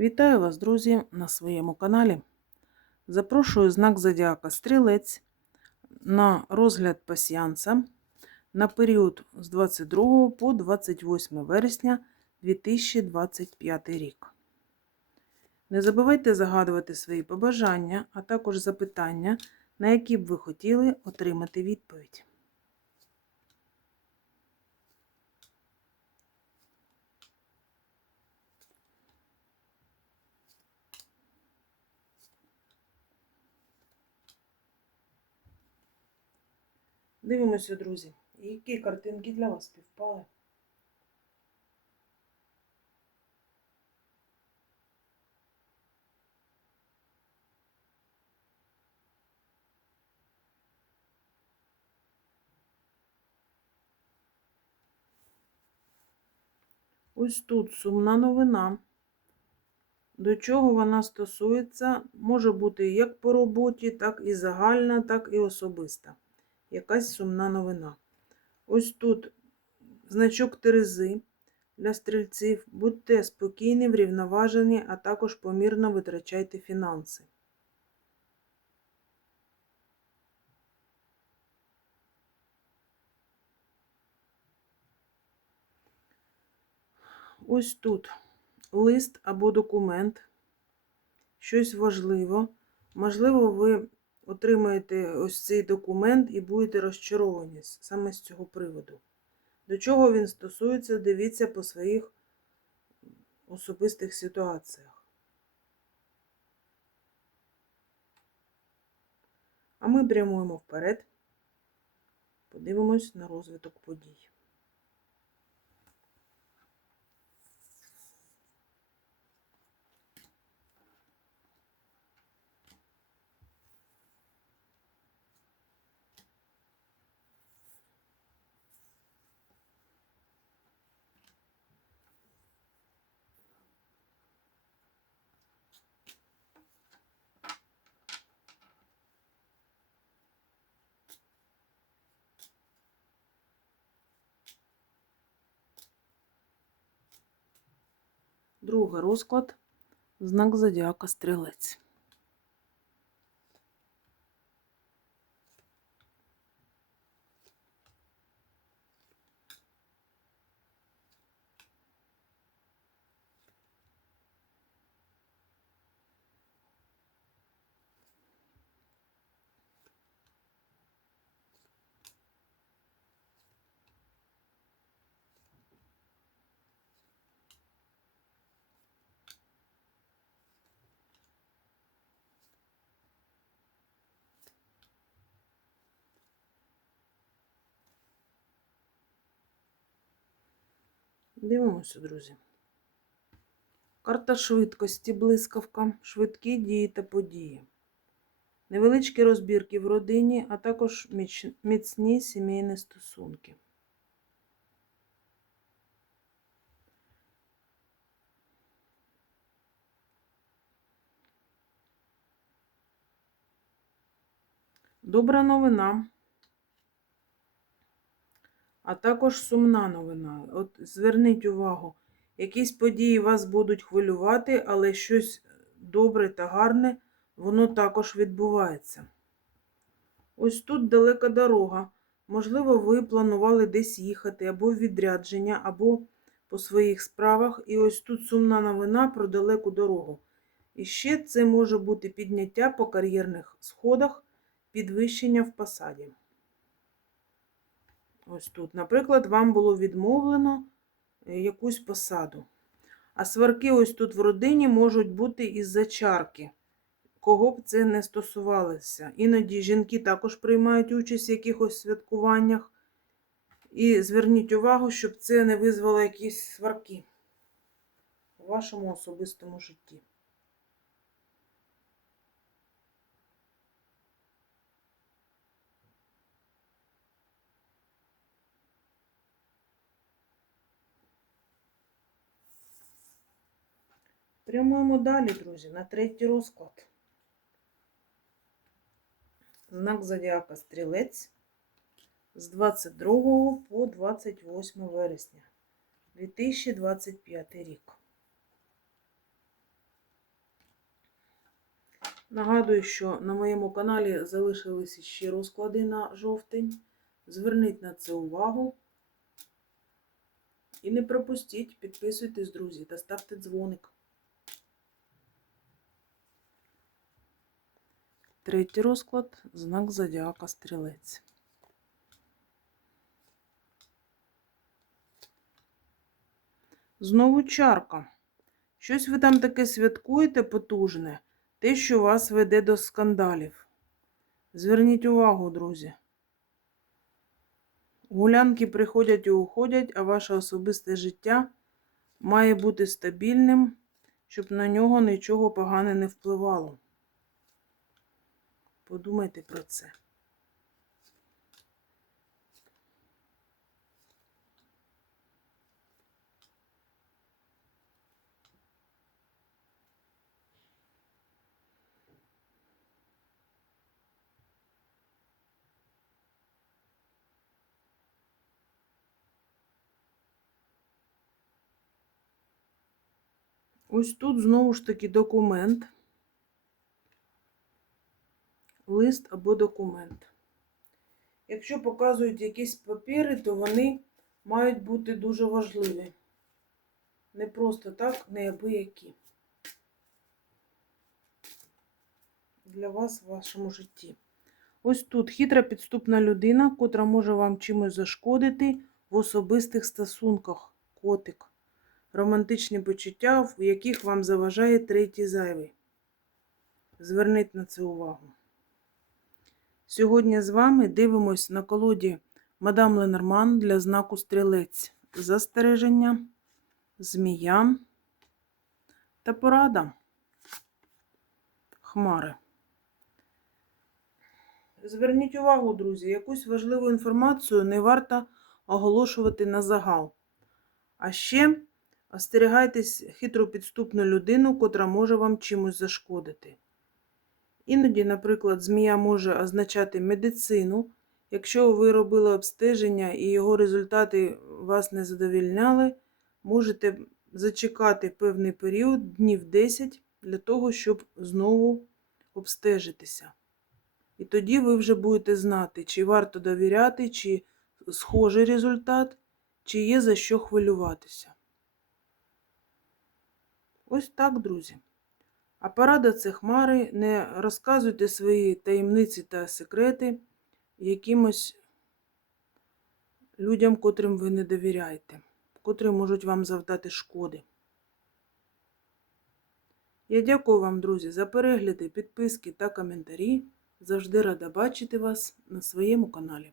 Вітаю вас, друзі, на своєму каналі. Запрошую знак Зодіака Стрілець на розгляд пасіянса на період з 22 по 28 вересня 2025 рік. Не забувайте загадувати свої побажання, а також запитання, на які б ви хотіли отримати відповідь. Дивимося, друзі, які картинки для вас співпали. Ось тут сумна новина. До чого вона стосується, може бути як по роботі, так і загальна, так і особиста. Якась сумна новина. Ось тут значок Терези для стрільців. Будьте спокійні, врівноважені, а також помірно витрачайте фінанси. Ось тут лист або документ, щось важливо. Можливо, ви отримаєте ось цей документ і будете розчаровані саме з цього приводу. До чого він стосується, дивіться по своїх особистих ситуаціях. А ми прямуємо вперед, подивимось на розвиток подій. Другий розклад знак зодіака стрілець. Дивимося, друзі. Карта швидкості, блискавка, швидкі дії та події. Невеличкі розбірки в родині, а також міцні сімейні стосунки. Добра новина а також сумна новина. От зверніть увагу, якісь події вас будуть хвилювати, але щось добре та гарне, воно також відбувається. Ось тут далека дорога. Можливо, ви планували десь їхати, або в відрядження, або по своїх справах. І ось тут сумна новина про далеку дорогу. І ще це може бути підняття по кар'єрних сходах, підвищення в посаді. Ось тут, наприклад, вам було відмовлено е, якусь посаду. А сварки ось тут в родині можуть бути із-за чарки, кого б це не стосувалося. Іноді жінки також приймають участь в якихось святкуваннях. І зверніть увагу, щоб це не визвало якісь сварки у вашому особистому житті. Прямуємо далі, друзі, на третій розклад. Знак Зодіака Стрілець з 22 по 28 вересня 2025 рік. Нагадую, що на моєму каналі залишилися ще розклади на жовтень. Зверніть на це увагу. І не пропустіть, підписуйтесь, друзі, та ставте дзвоник. Третій розклад знак зодіака стрілець. Знову чарка. Щось ви там таке святкуєте потужне, те, що вас веде до скандалів. Зверніть увагу, друзі. Гулянки приходять і уходять, а ваше особисте життя має бути стабільним, щоб на нього нічого погане не впливало. Подумайте про це. Ось тут знову ж таки документ, лист або документ. Якщо показують якісь папіри, то вони мають бути дуже важливі. Не просто так, неабиякі. Для вас в вашому житті. Ось тут хитра підступна людина, котра може вам чимось зашкодити в особистих стосунках, котик романтичні почуття, в яких вам заважає третій зайвий. Зверніть на це увагу. Сьогодні з вами дивимось на колоді Мадам Ленорман для знаку стрілець. Застереження, змія та порада. Хмари. Зверніть увагу, друзі, якусь важливу інформацію не варто оголошувати на загал. А ще Остерігайтесь хитру підступну людину, котра може вам чимось зашкодити. Іноді, наприклад, змія може означати медицину. Якщо ви робили обстеження і його результати вас не задовільняли, можете зачекати певний період, днів 10, для того, щоб знову обстежитися. І тоді ви вже будете знати, чи варто довіряти, чи схожий результат, чи є за що хвилюватися. Ось так, друзі. А порада це хмари, не розказуйте свої таємниці та секрети якимось людям, котрим ви не довіряєте, котрі можуть вам завдати шкоди. Я дякую вам, друзі, за перегляди, підписки та коментарі. Завжди рада бачити вас на своєму каналі.